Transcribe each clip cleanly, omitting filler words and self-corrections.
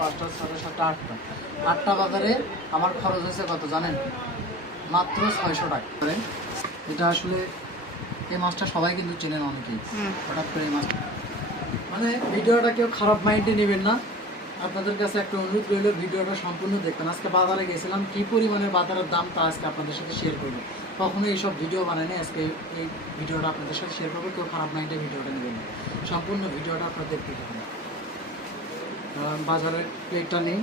5টা 6টা 7টা 8টা 8টা বাজারে আমার খরচ হয়েছে কত জানেন? মাত্র 600 টাকা করে। এটা আসলে এই মাছটা সবাই কিন্তু চেনেন অনেকেই। হঠাৎ করে এই মাছ মানে ভিডিওটা কেউ খারাপ মাইন্ডে নেবেন না। আপনাদের কাছে একটা অনুরোধ রইল, ভিডিওটা সম্পূর্ণ দেখবেন। আজকে বাজারে গেছিলাম, কী পরিমাণে বাজারের দাম তা আজকে আপনাদের সাথে শেয়ার করবো। কখনো এইসব ভিডিও বানায়নি, আজকে এই ভিডিওটা আপনাদের সাথে শেয়ার করবো। কেউ খারাপ মাইন্ডে ভিডিওটা নেবেন না, সম্পূর্ণ ভিডিওটা আপনারা দেখতে থাকুন। বাজারের প্লেটটা নেই,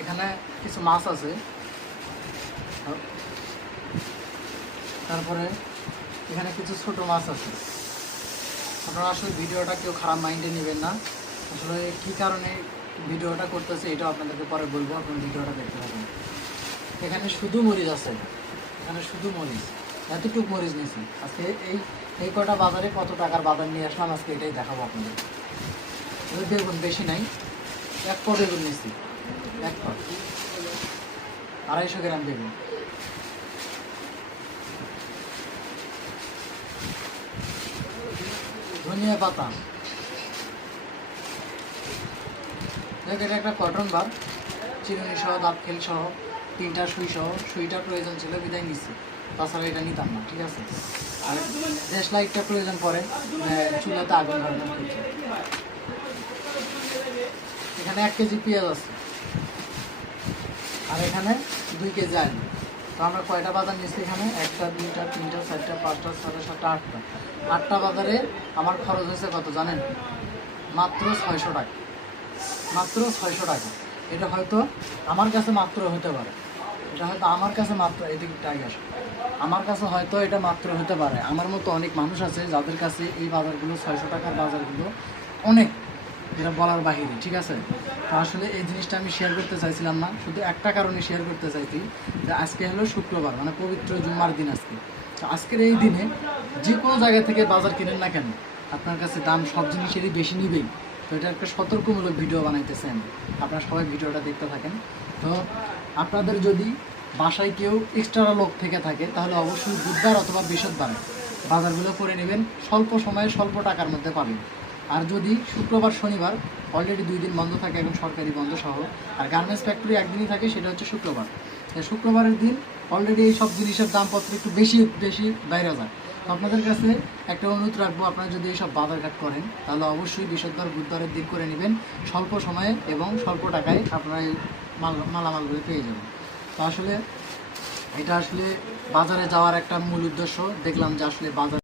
এখানে কিছু মাছ আছে, তারপরে এখানে কিছু ছোট মাছ আছে। আপনারা আসলে ভিডিওটা কেউ খারাপ মাইন্ডে নেবেন না। আসলে কী কারণে ভিডিওটা করতেছে এটাও আপনাদেরকে পরে বলবো, আপনার ভিডিওটা দেখতে পাবেন। এখানে শুধু মরিচ আছে, এখানে শুধু মরিচ, এতটুকু মরিচ নিয়েছি আজকে। এই কটা বাজারে কত টাকার বাজার নিয়ে আসলাম আজকে এটাই দেখাবো আপনাদের। বেগুন বেশি নাই, 1 প বেগুন নিয়েছি, 1 প 250 গ্রাম বেগুন। ধনিয়া পাতা, এটা একটা কটন বার, চিরুনি সহ, দাঁত খেল সহ, 3টা সুই সহ। সুইটার প্রয়োজন ছিল বিদায় নিচ্ছি, তাছাড়া এটা নিতাম না, ঠিক আছে। আর দেশ লাইটটা প্রয়োজন পড়ে চুলাতে আগুন ধরানোর ক্ষেত্রে। এখানে 1 কেজি পেঁয়াজ আছে, আর এখানে 2 কেজি আলু। তো আমরা কয়টা বাজার নিচ্ছি এখানে? 1টা 2টা 3টা 4টা 5টা 6টা 7টা 8টা 8টা বাজারে আমার খরচ হয়েছে কত জানেন? মাত্র 600 টাকা, মাত্র 600 টাকা। এটা হয়তো আমার কাছে মাত্র হতে পারে, এটা হয়তো আমার কাছে মাত্র, এদিকটাই আসে, আমার কাছে হয়তো এটা মাত্র হতে পারে। আমার মতো অনেক মানুষ আছে যাদের কাছে এই বাজারগুলো 600 টাকার বাজারগুলো অনেক, এটা বলার বাহিরে, ঠিক আছে। তো আসলে এই জিনিসটা আমি শেয়ার করতে চাইছিলাম না, শুধু একটা কারণে শেয়ার করতে চাইছি যে আজকে হলো শুক্রবার, মানে পবিত্র জুম্মার দিন আজকে। তো আজকের এই দিনে যে কোনো জায়গা থেকে বাজার কিনেন না কেন, আপনার কাছে দাম সব জিনিসেরই বেশি নিবেই। তো এটা একটা সতর্কমূলক ভিডিও বানাইতেছেন, আপনারা সবাই ভিডিওটা দেখতে থাকেন। তো আপনাদের যদি বাসায় কেউ এক্সট্রা লোক থেকে থাকে তাহলে অবশ্যই বুধবার অথবা বৃহস্পতিবার বাজারগুলো করে নেবেন, স্বল্প সময়ে স্বল্প টাকার মধ্যে পাবেন। আর যদি শুক্রবার শনিবার অলরেডি 2 দিন বন্ধ থাকে, এখন সরকারি বন্ধ সহ, আর গার্মেন্টস ফ্যাক্টরি একদিনই থাকে, সেটা হচ্ছে শুক্রবার। শুক্রবারের দিন অলরেডি এই সব জিনিসের দামপত্র একটু বেশি বাইরে যায়। তো আপনাদের কাছে একটা অনুরোধ রাখবো, আপনারা যদি এইসব বাজারঘাট করেন তাহলে অবশ্যই বৃহস্পতিবার বুধবারের দিন করে নেবেন, স্বল্প সময়ে এবং স্বল্প টাকায় আপনারা এই মালামালগুলো পেয়ে যাবেন। তো আসলে এটা আসলে বাজারে যাওয়ার একটা মূল উদ্দেশ্য, দেখলাম যে আসলে বাজার